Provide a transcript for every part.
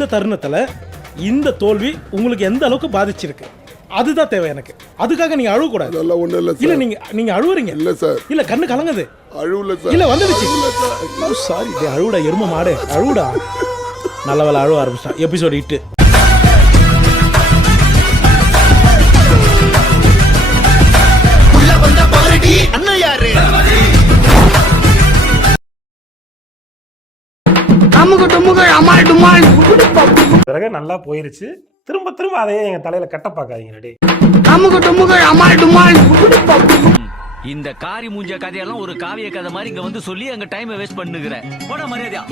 இந்த தருணத்துல இந்த தோல்வி உங்களுக்கு எந்த அளவுக்கு பாதிச்சிருக்கு அதுதான் தேவை எனக்கு. அதுக்காக நீங்க அழுவ கூடாது. அதெல்லாம் ஒண்ணும் இல்ல இல்ல சார். நீங்க அழுவுறீங்க. இல்ல சார். இல்ல கண்ணு கலங்குது. அழுவல சார். இல்ல வந்துடுச்சு. சாரி டே, அழுவுடா எரும மாடு, அழுவுடா. நல்ல வேலை அழுவ ஆரம்பிச்சிட்டான். எபிசோட் 8. பிறகு நல்லா போயிருச்சு. திரும்ப திரும்ப அதையே எங்க தலையில கட்ட பாக்காதீங்க. இந்த காரி மூஞ்ச கதையெல்லாம் ஒரு காவிய கதை மாதிரி இங்க வந்து சொல்லி அங்க டைம் வேஸ்ட் பண்ணுகிறேன். போட மரியாதையா.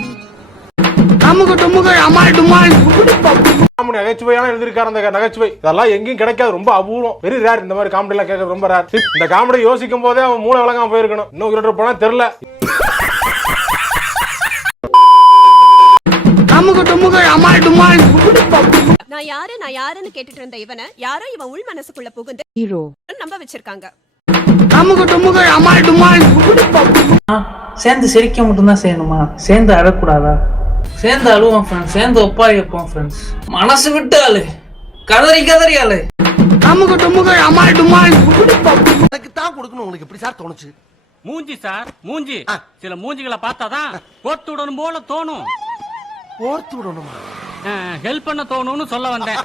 காமெடி நகைச்சுவையான எழுதிருக்காரு அந்த நகைச்சுவை. இதெல்லாம் எங்கேயும் கிடைக்காது, ரொம்ப அபூர்வம், வெரி ரேர். இந்த மாதிரி காமெடி எல்லாம் கேட்கறது ரொம்ப ரேர். இந்த காமெடி யோசிக்கும் போதே அவன் மூளை விளங்காம போயிருக்கணும். இன்னும் கிட்ட போனா தெரியல. நான் யாருன்னு கேட்டுட்டு இருந்த இவனை யாரோ இவன் உள் மனசுக்குள்ள புகுந்து ஹீரோ நம்ப வச்சிருக்காங்க. சேர்ந்து சிரிக்க மட்டும் தான் செய்யணுமா? சேர்ந்து அழக்கூடாதா? சேர்ந்து அழுவோம் ஃப்ரெண்ட்ஸ், சேர்ந்து ஒப்பாரி வைப்போம் ஃப்ரெண்ட்ஸ். மனசு விட்டு ஆளு, கதறி கதறி ஆளு. எனக்கு தான் கொடுக்கணும். உங்களுக்கு எப்படி சார் தோணுச்சு? மூஞ்சி சார், மூஞ்சி. சில மூஞ்சிகளை பார்த்தாதான் கோர்த்து விடணும் போல தோணும். ஓர்த்து விடணுமா? ஹெல்ப் பண்ண தோணும்னு சொல்ல வந்தேன்.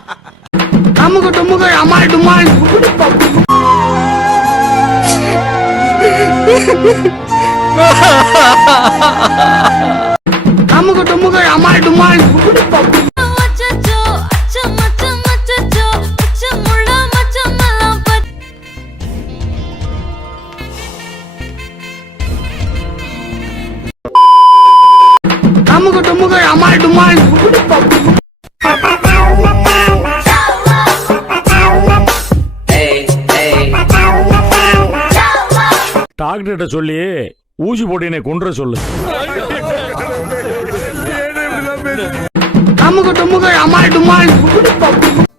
டாக்டர்கிட்ட சொல்லி ஊசி போட்டு என்னை கொன்ற சொல்லு.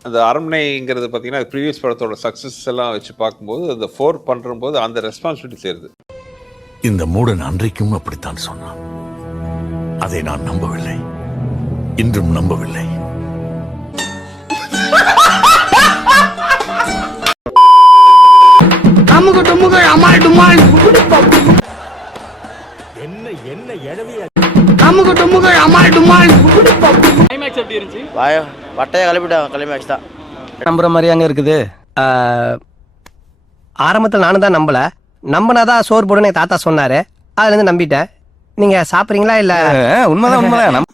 அந்த அரண்மனைங்கிறது பார்த்தீங்கன்னா ப்ரீவியஸ் படத்தோட சக்ஸஸ் எல்லாம் வச்சு பார்க்கும்போது அந்த 4 பண்ணும்போது அந்த ரெஸ்பான்சிபிலிட்டி சேருது. இந்த மூடன் அன்றைக்கும் அப்படித்தான் சொன்னான். அதை நான் நம்பவில்லை, இன்றும் நம்பவில்லை. நம்புற மாதிரி அங்க இருக்குது. ஆரம்பத்தில் நானும் தான் நம்பல. நம்பினாதான் சோறு போடுன்னு எங்க தாத்தா சொன்னாரு. அதுல இருந்து நம்பிட்டேன். நீங்க சாப்பிடுறீங்களா? இல்ல உண்மைதான் உண்மைதான்.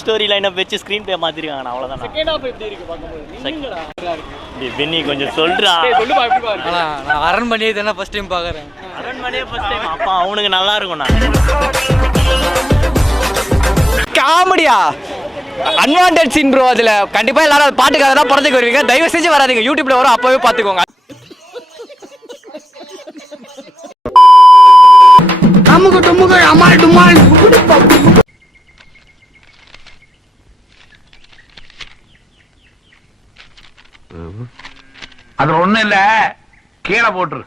ஸ்டோரி லைனை வச்சு ஸ்கிரீன் பிளே மாத்திருக்காங்க. அவ்வளவுதான். செகண்ட் ஹாஃப் எப்படி இருக்கு பாக்கும்போது? பென்னி கொஞ்சம் சொல்றா. நான் அரண்மனையை தானே ஃபர்ஸ்ட் டைம் பாக்குறேன். அரண்மனையே ஃபர்ஸ்ட் டைம். அப்பா அவனுக்கு நல்லா இருக்கும். நான் காமெடியா அன்வான்டட் சீன் ப்ரோ. அதுல கண்டிப்பா எல்லாரும் பாட்டுக்காக தான் படத்துக்கு வருவீங்க. தயவு செஞ்சு வராதீங்க. யூடியூப்ல வரும், அப்பவே பாத்துக்கோங்க. அது ஒண்ணு இல்ல, கீழே போட்டுரு.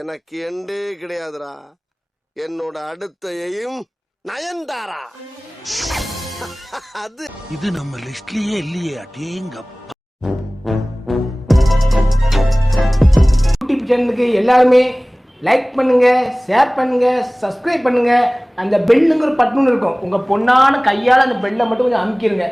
எனக்கு எண்டே கிடையாதுடா. என்னோட அடுத்த எய்ம் நயன்தாரா. அது இது நம்ம லிஸ்ட்லயே இல்லையே. அடேங்கப்பா. யூடியூப் சேனலுக்கு எல்லாருமே லைக் பண்ணுங்க, ஷேர் பண்ணுங்க, சப்ஸ்கிரைப் பண்ணுங்க. அந்த பெல்லுங்கிற பட்டன் இருக்கும். உங்க பொண்ணான கையால அந்த பெல்லை மட்டும் கொஞ்சம் அமுக்கிடுங்க.